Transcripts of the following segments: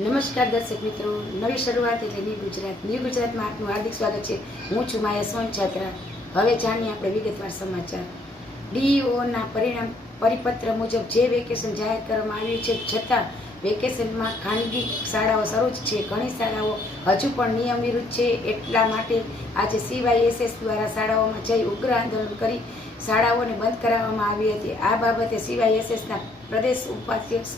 નમસ્કાર દર્શક મિત્રો. નવી શરૂઆત એટલે ન્યૂ ગુજરાત. ન્યૂ ગુજરાતમાં આપનું હાર્દિક સ્વાગત છે. હું છું માયા સોન છાત્રા હવે જાણીએ આપણે વિગતવાર સમાચાર. ડીઈઓના પરિણામ પરિપત્ર મુજબ જે વેકેશન જાહેર કરવામાં આવ્યું છે, છતાં વેકેશનમાં ખાનગી શાળાઓ શરૂ જ છે. ઘણી શાળાઓ હજુ પણ નિયમ વિરુદ્ધ છે. એટલા માટે આજે સીવાયએસએસ દ્વારા શાળાઓમાં જઈ ઉગ્ર આંદોલન કરી શાળાઓને બંધ કરાવવામાં આવી હતી. આ બાબતે સીવાયએસએસના પ્રદેશ ઉપાધ્યક્ષ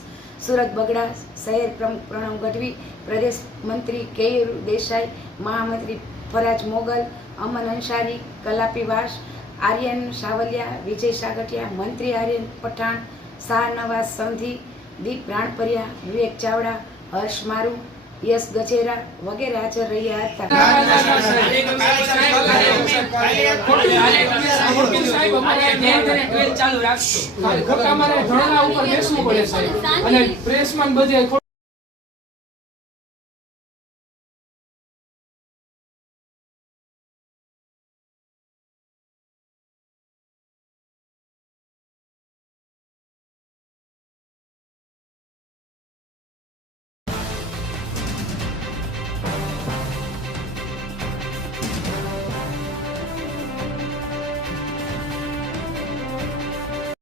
સુરત બગડા શહેર પ્રમુખ પ્રણવ ગઢવી, પ્રદેશ મંત્રી કેયુર દેસાઈ, મહામંત્રી ફરાજ મોગલ, અમન અંસારી, કલાપી વાસ, આર્યન સાવલિયા, વિજય સાગઠિયા મંત્રી આર્યન પઠાણ, શાહનવાઝ સંધિ દીપ રાણપરિયા, વિવેક ચાવડા, હર્ષ મારુ, યશ ગજેરા વગેરે હાજર રહ્યા હતા. સાહેબ અમારે ધ્યાન ટ્રેન ચાલુ રાખશું ખોટા મારે ધરણા ઉપર બેસવું પડે સાહેબ અને પ્રેસમાં બધે